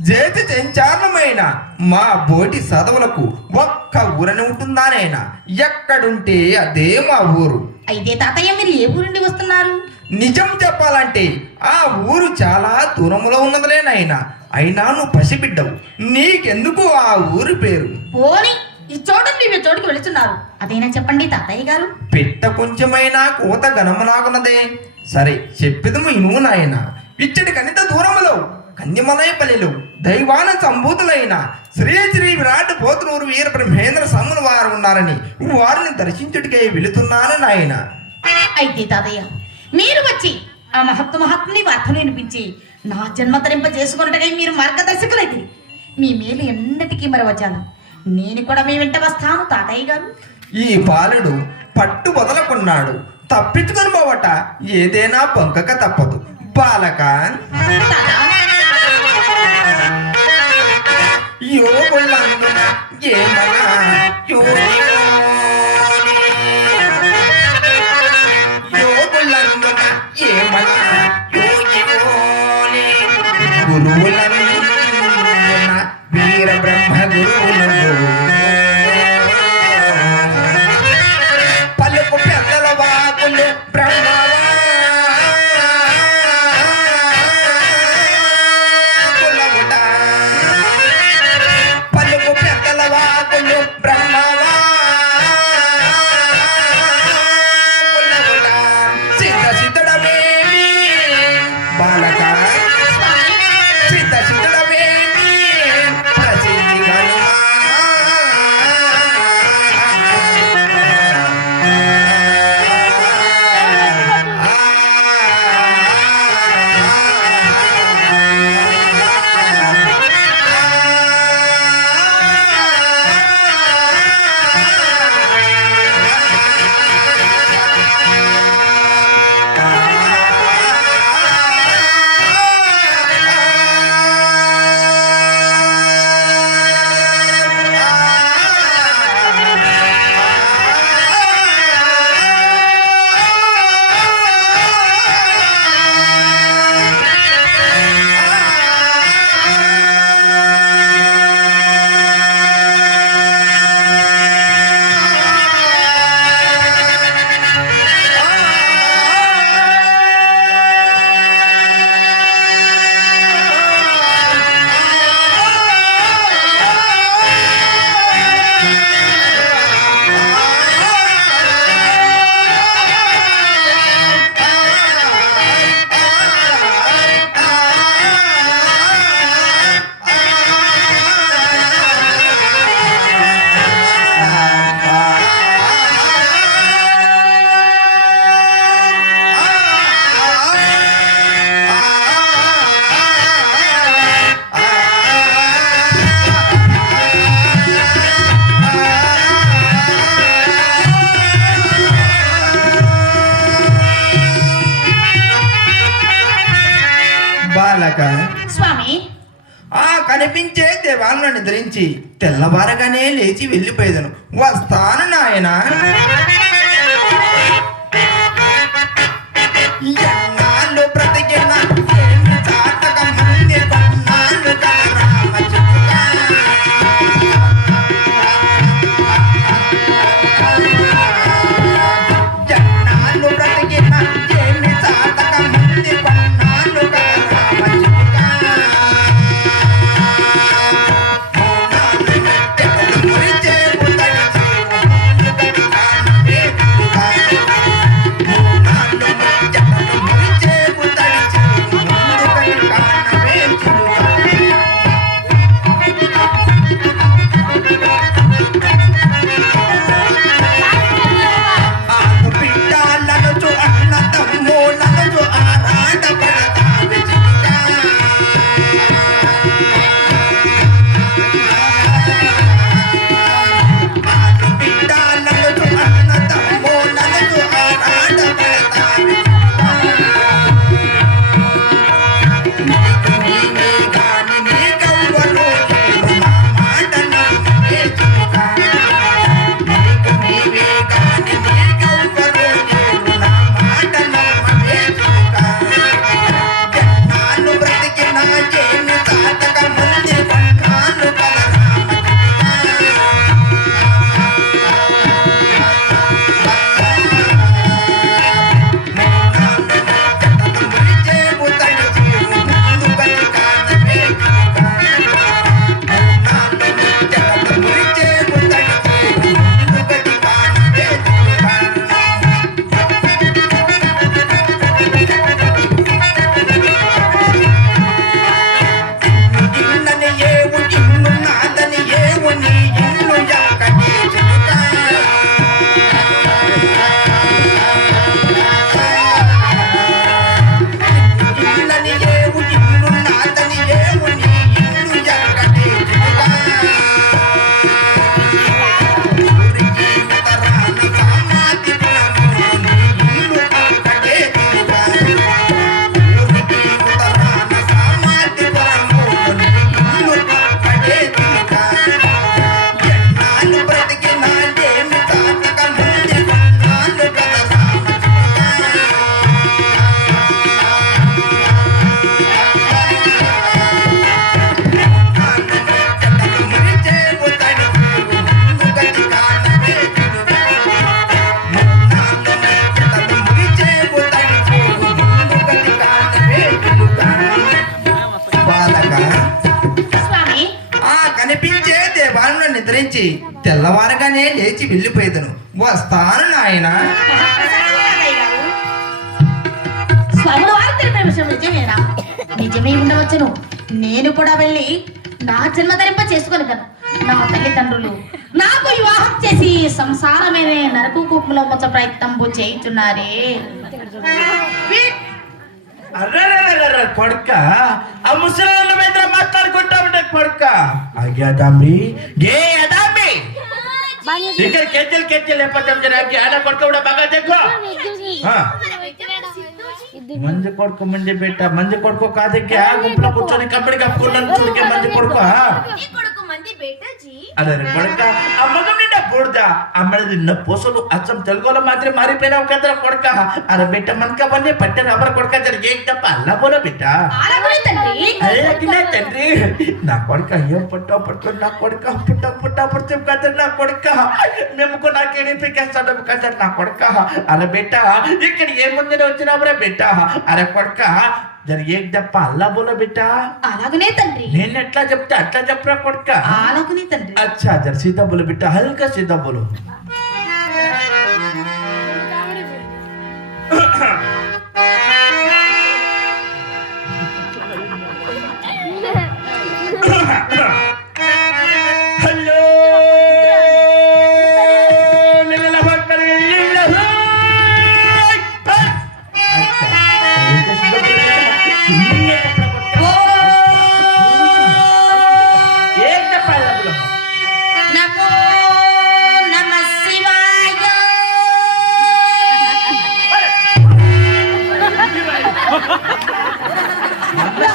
జేతి చెంచారణమైన మా బోటి చదవులకు ఒక్క ఊరని ఉంటుందానైనా? ఎక్కడుంటే అదే మా ఊరు. అయితే తాతయ్య మీరు ఏ ఊరు నుండి వస్తున్నారు? నిజం చెప్పాలంటే ఆ ఊరు చాలా దూరంలో ఉన్నదిలే నాయనా. అయినా నువ్వు పసిబిడ్డవు. నీకెందుకు ఆ ఊరి పేరు? పోని ఈ చోటు మీ చోటుకి వెళుతున్నారు. అదేనా చెప్పండి తాతయ్య గారు. పెట్ట కొంచెమైనా కోత ఘనములాగున్నదే. సరే చెప్పిదము ఇను నాయన. ఇచ్చటి కనిత దూరములో కన్యమలయ పల్లెలు దైవాన సంభూతులైన శ్రీ శ్రీ విరాట్ పోతులూరు వీర బ్రహ్మేంద్ర సమ్ముల వారు ఉన్నారని వారిని దర్శించుటికై వెళుతున్నాను నాయన. అయితే తాతయ్య మీరు వచ్చి ఆ మహత్వ మహాత్ముని వార్తలు వినిపించి నా జన్మ తరింప చేసుకున్నట్టుగా మీరు మార్గదర్శకులైతే మీ మేలు ఎన్నటికీ మరవచ్చాను నేను కూడా మీ వెంట వస్తాను తాతయ్య గారు. ఈ బాలుడు పట్టు వదలకున్నాడు. తప్పించుకొని పోవట ఏదైనా పొంకక తప్పదు. బాలక. యోగులందున ఏమనా యోగిలోని. యోగులందున ఏమనా యోగిలోని. గురువులందున వాళ్ళు నిద్రించి తెల్లవారగానే లేచి వెళ్ళిపోయేదను. వస్తాను నాయనా. నిద్రించి తెల్లవారగానే లేచి వెళ్ళిపోయేదను. వస్తాను నాయనా. నిజమే ఉండవచ్చును. నేను కూడా వెళ్ళి నా జన్మ ధరింప చేసుకొనిదను నా తల్లిదండ్రులు నాకు వివాహం చేసి సంసారమే నరకు కుప్పలో ముచ్చ ప్రయత్నం చేయుచున్నారే. కొడుక. ఆ ముసలి మీద మాట్లాడుకుంటా ఉంటే కొడుక. ఇక్కడ కెచ్చలు కెచ్చలు ఎప్పటి ఆడ కొడుక కూడా బాగా దగ్గు మంచి కొడుకు మంచి బిడ్డ మంచి కొడుకు కాదక్కి గుంపులో కూర్చొని కంపెనీ కప్పుకున్నాను చూడకే మంచి కొడుకు నీ కొడుకు మంది బేటా జీ అరే కొడుక ఆ మగం నిండా బూడదా. అమ్మడి నిన్న పూసలు అచ్చం తెలుగులో మాత్రం మారిపోయినావు కదరా కొడుక. అరే బిడ్డ మనక అవన్నీ పట్టారు అమ్మర కొడుక జర? ఏం తప్ప అల్లా పోలో బిడ్డ. తండ్రి. నా కొడుక ఏం పుట్టా పుట్టు నా కొడుక పుట్ట పుట్ట పుట్టు కదా నా కొడుక. మేము నాకు ఎడిపికేస్తాడు కదా నా కొడుక. అరే బిడ్డ ఇక్కడ ఏముందని వచ్చినావురా బిడ్డ. అరే కొడుక జరిగేది తప్ప బిడ్డ? అలాగనే తండ్రి. నేను ఎట్లా చెప్తే అట్లా చెప్పరా కొడుక? అలాగనే తండ్రి. అచ్చా జర సీతా బోల బిడ్డ హల్కా సీతా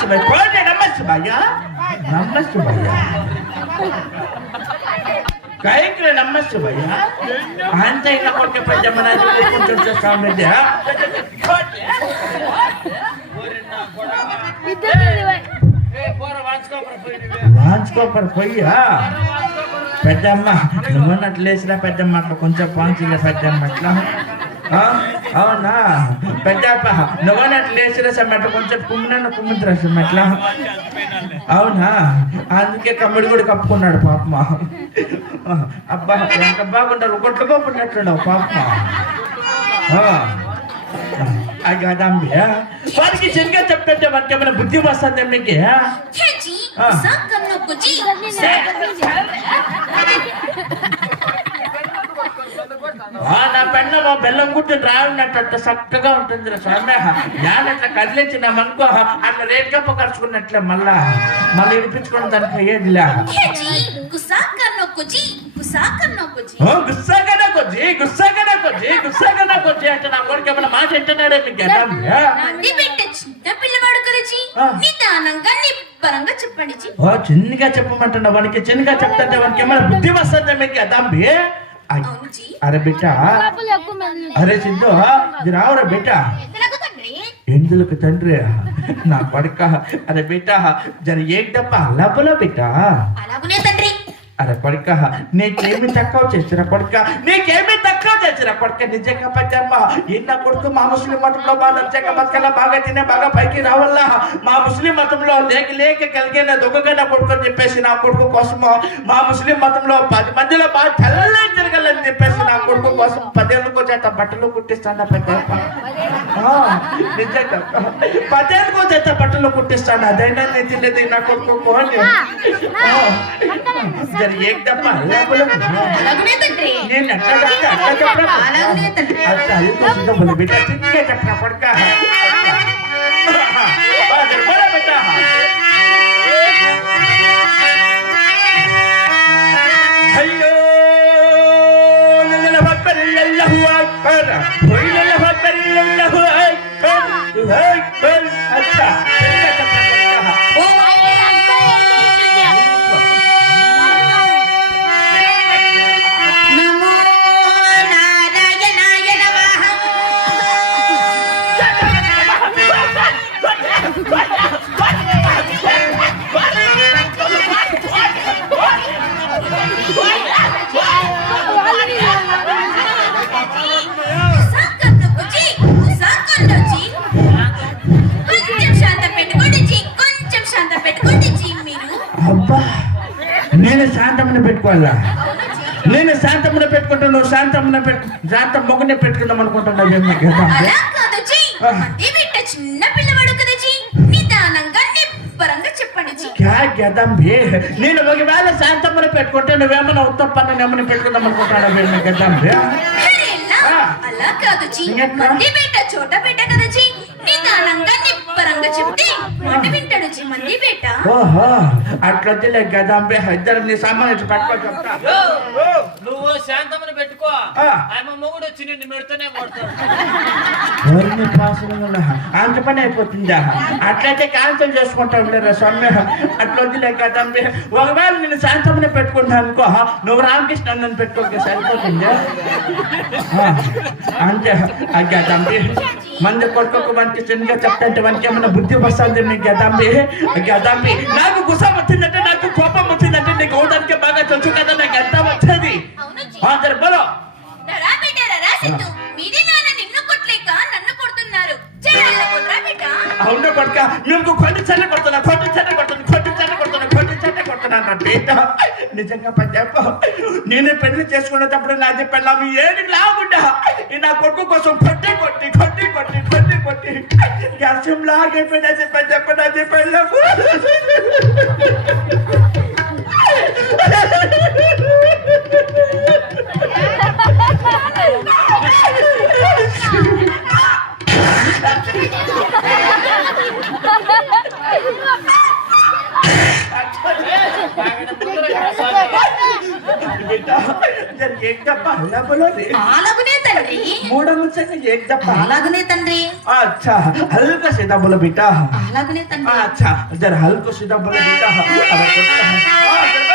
నమస్తే పోండి నమస్తే భయ్యా నమస్తే భయ్యా కైక్రే నమస్తే భయ్యా అంత ఇక కొడుకు పెద్ద మన కూర్చొని సామెత వాంచుకోపర్ పొయ్యా పెద్దమ్మ నువ్వన్నట్లు లేచినా పెద్దమ్మ అట్లా కొంచెం పాంచిగా పెద్దమ్మ అట్లా ఆ? అవునా? పెద్దప్ప నువ్వన్నట్లు లేచిన సమెట్ల కొంచెం కుమ్మిన కుమ్మిందిరా సమెట్ల అవునా? అందుకే కమ్మిడి కూడా కప్పుకున్నాడు పాపమ్మ అబ్బా ఎంత బాగుంటారు కొట్లు కోపున్నట్టున్నావు పాపమ్మ అదాంబి వారికి సరిగ్గా చెప్తుంటే మనకి ఏమైనా బుద్ధి వస్తుంది మీకు హే జీ ఆ. సక్కన్నో కుజీ ఆ, నా పెళ్ళం ఆ బెల్లం గుట్టు రావినట్టు అంత చక్కగా ఉంటుంది స్వామి. నేను అట్లా కదిలించినామనుకో అట్లా రేట్ కప్ప ఖర్చుకున్నట్లే మళ్ళా. మళ్ళీ ఇడిపించుకుని దానికి అయ్యేదిలే. హే జీ గుసా కన్నో కుజీ గుసా కన్నో కుజీ ఓ, గుస్సాగానే కొద్ది గుస్సాగానే కొద్ది గుస్సాగానే కొద్ది అంటే నా కొడుకు ఏమైనా మాట వింటున్నాడే మీకు అదాంబి నంది బిడ్డ చిన్న పిల్లవాడు కదా జీ. ఆ. నిదానంగా నిబ్బరంగా చెప్పండి జీ. ఓ చిన్నగా చెప్పమంటున్నా వానికి చిన్నగా చెప్తుంటే వానికి ఏమైనా బుద్ధి వస్తుంది మీకు అదాంబి అరే బిడ్డ. అరే సిద్ధు ఇది రావురా బిడ్డ. ఎందులకు తండ్రి? నా కొడుక. అరే బిడ్డ జర ఏం తప్ప అల్లబల బిడ్డ. అరే కొడుక నీకేమి తక్కువ చేసిన కొడుక? నీకేమి తక్కువ కొడుక నిజంగా పచ్చమ్మ ఈయన కొడుకు మా ముస్లిం మతంలో బాగా నచ్చక బతకల బాగా తినే బాగా పైకి రావాలా? మా ముస్లిం మతంలో లేక లేక కలిగిన దొంగగా కొడుకు అని చెప్పేసి నా కొడుకు కోసము. మా ముస్లిం మతంలో పది మందిలో బాగా తెల్ల తిరగాలని చెప్పేసి నా కొడుకు కోసం పదేళ్ళకు చేత బట్టలు కుట్టిస్తాను పెద్ద నిజంగా. పదేళ్ళకు చేత బట్టలు కుట్టిస్తాను అదైనా నేను తినేది నా కొడుకు కోని జర ఏం తప్ప అల్లాపులం. అలాగనే తండ్రి నేను అట్లా చెప్తే అట్లా చెప్పరా? అలాగే తండ్రి. అట్లా అల్లుకోసిందో బలి బిడ్డ చిన్నగా పెట్టుకోవాలా నేను శాంతమున పెట్టుకుంటా నువ్వు శాంతమున పెట్టు శాంతం మొగ్గునే పెట్టుకుందాం అనుకుంటున్నావు చిన్న పిల్లవాడు కదా నిదానంగా నిబ్బరంగా చెప్పండి క్యా గదంబి నేను ఒకవేళ శాంతమున పెట్టుకుంటే నువ్వేమన్నా ఉత్తమ పన్ను నెమ్మని పెట్టుకుందాం అనుకుంటున్నావు? ఏం నాకు గదంబి? అలా కాదు? మంది చోట బిడ్డ కదా జీ. నిదానంగా నిబ్బరంగా చెప్తే జీ మంది బిడ్డ ఓహో అట్లొద్దులే గదంబి ఇద్దరు నీ సామాన్లు పట్టుకో చెప్తా. నువ్వు శాంతమని పెట్టుకో. ఆ. ఆయన మొగుడు వచ్చి నిన్ను మెడుతూనే కొడతాడు. అంత పని అయిపోతుందా? అట్లయితే క్యాన్సిల్ చేసుకుంటాం లేదా సొమ్మె అట్లా వద్దులే కదంబి ఒకవేళ నేను శాంతమని పెట్టుకుంటా అనుకో నువ్వు రామకృష్ణ నన్ను పెట్టుకోక సరిపోతుంది? ఆ, అంతే. గదంబి మంది కొట్టుకోక వంటి చిన్నగా చెప్తాంటే వంటి ఏమైనా బుద్ధి వస్తుంది? నీకు గదంబి. గదంబి. నాకు గుసం వచ్చిందంటే నాకు కోపం వచ్చిందంటే నీకు అవడానికి బాగా తెలుసు కదా నాకు ఎంత వచ్చేది? అందరు బలో. అవును కొడుక. మేము కొన్ని చెట్ల కొడుతున్నా కొన్ని చెట్ల కొడుతున్నా నా ప్రీత నిజంగా పెద్దప్ప నేనే పెళ్లి చేసుకునేటప్పుడు నాది పెళ్ళాము ఏది లాగుండా నా కొడుకు కోసం కొట్టి కొట్టి కొట్టి కొట్టి కొట్టి కొట్టి గర్షం లాగైపోయినది పెద్దప్ప నాది పెళ్ళము Thank you. అలాగనే తండ్రి. మూడముచ్చని ఏంటప్ప అలాగనే తండ్రి. అచ్చా హల్క సిద్ధబుల బిడ్డ. అలాగనే తండ్రి. అచ్చా జర హల్క సిద్ధబుల బిడ్డ. అలా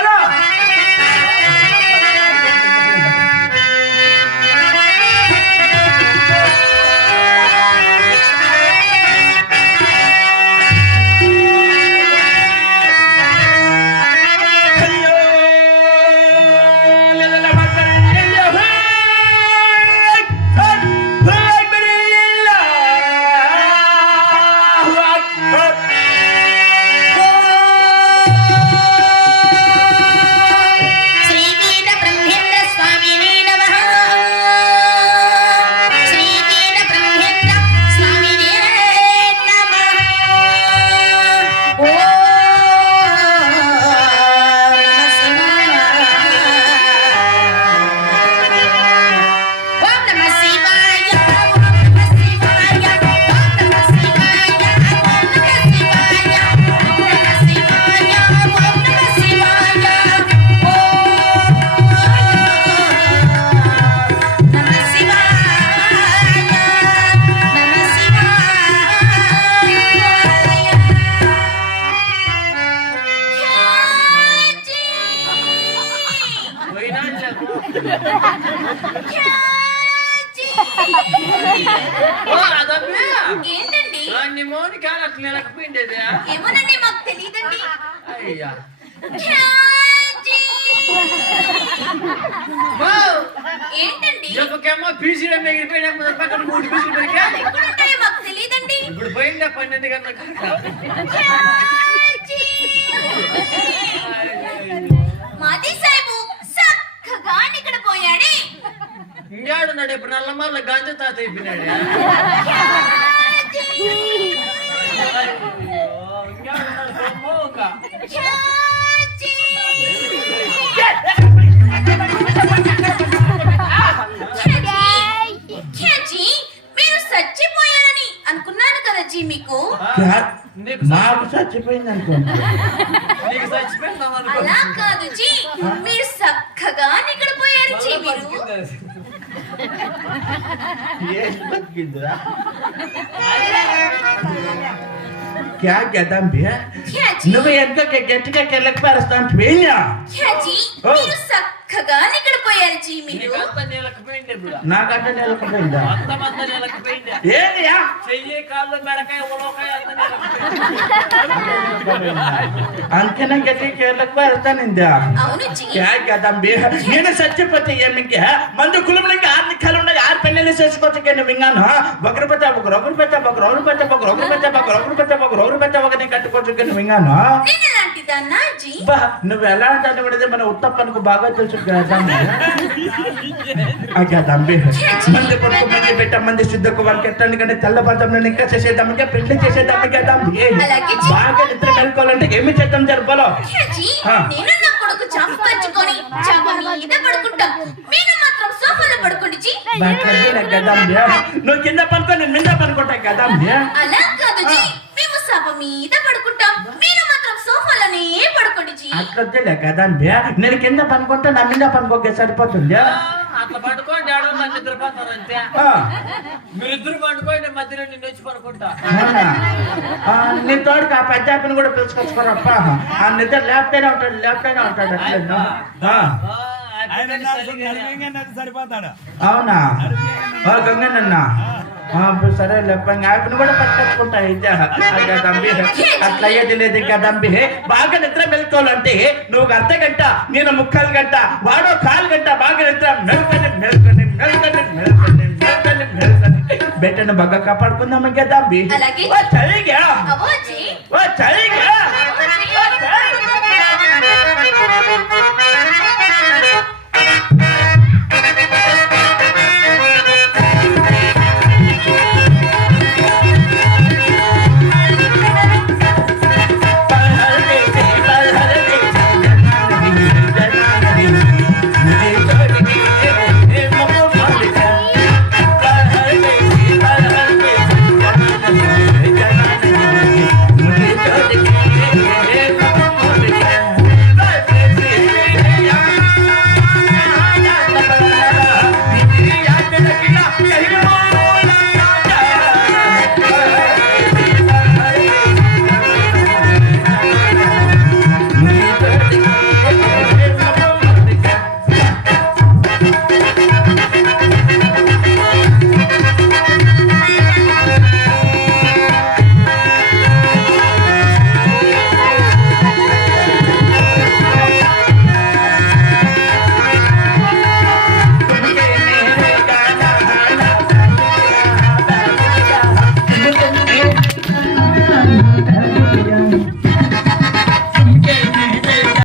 ఏంటండి? నీ మోని కాదు అట్లా నిలకపోయిండేది. ఏమోనండి మాకు తెలియదండి అయ్యా. ఏంటండి? చెప్పకేమో పీసీలో మిగిలిపోయినా పక్కన మూడు పీసులు పెరిగా ఎక్కడుంటాయో మాకు తెలియదండి ఇప్పుడు పోయిందా పన్నెండు గంటలకు? మాది సాయిబు. చక్కగా ఇక్కడ పోయాడే? ఇంగాడున్నాడు ఇప్పుడు నల్లమల్ల గాంజా తాత అయిపోయినాడు. మీరు చచ్చిపోయారని అనుకున్నాను కదా జీ మీకు. నీకు మాకు చచ్చిపోయింది అనుకోండి నీకు చచ్చిపోయిందాం అనుకో అలా కాదు జీ మీరు చక్కగా ఇక్కడ పోయారు జీ మీరు ఏం బతికిందిరా? क्या గదంబి ఖ్యాజీ, నువ్వు ఎంత గట్టిగా కెళ్ళకి పారేస్తాను పోయినా ఖ్యాజీ, ఓ. మీరు చక్కగా నీలకపోయింది ఇప్పుడు నాకంటే నిలకపోయిందా ఏందియా చెయ్యి కాళ్ళు మెడకాయ ఉలవకాయ అంతా నీలకపోయింది అంతేనా గట్టి కేరళకు వెళ్తానిందా అవును క్యా కదంబి నేను చచ్చిపోతే ఏమింకే మందు కులంలోకి ఆరు పెళ్ళిళ్ళు చేసుకోవచ్చు కానీ విన్నాను. ఒకరు పెద్ద ఒకరు ఒకరు పెద్ద ఒకరు ఒకరు పెద్ద ఒకరు ఒకరు పెద్ద ఒకరు ఒకరు పెద్ద ఒకరు ఒకరు పెద్ద ఒకరిని కట్టుకోవచ్చు కానీ విన్నాను. నువ్వు ఎలా అంటాను కూడా మన ఉత్తప్పనికి బాగా తెలుసు కదంబి మంది కొడుకు మంది పెట్ట మంది శుద్ధకు వాళ్ళకి ఎట్టండి? కానీ తెల్లబడతాం ఇంకా చేసేద్దామంటే పెళ్ళి చేసేద్దాం అలాగే బాగా నిద్ర మేల్కోవాలంటే ఏమి చేద్దాం జరపాలో. నేను నా కొడుకు చాప పంచుకొని చాప మీద పడుకుంటాం. మీరు మాత్రం సోఫాలో పడుకోండి జీ నువ్వు కింద పనుకో నేను మీద పనుకుంటా కదా అలా కాదు జీ మేము సభ మీద పడుకుంటాం. మీరు మాత్రం సోఫాలోనే పడుకోండి జీ అట్లొద్దులే కదా నేను కింద పనుకుంటా నా మీద పనుకోకే సరిపోతుంది అట్లా పడుకోండి ఆడ నన్ను నిద్రపోతారు అంతే. ఆ, మీరిద్దరు పండుకోండి మధ్యలో నిన్ను వచ్చి పడుకుంటా. తోడుకి ఆ పెద్దాపిని కూడా పిలుచుకొచ్చుకోరప్ప ఆ నిద్ర లేపుతూనే ఉంటాడు లేపుతూనే ఉంటాడు అట్లా. సరిపోతాడు? అవునా? గంగనన్న ఆ, సరే లేప యాపిని కూడా పట్టుకొచ్చుకుంటా ఇద్దా కదంబి అట్లా అయ్యేది లేదు కదంబి బాగా నిద్ర మెలుకోవాలంటే నువ్వు అర్ధ గంట నేను ముక్కాలు గంట వాడో కాలు గంట బాగా నిద్ర మెల్కొని మెల్కొని మెల్కొని మెల్కొని మెల్కొని మెల్కొని. బెట్టను బాగా కాపాడుకుందాం కదంబి అలాగే. ఓ చలిగా. ఓ చలిగా.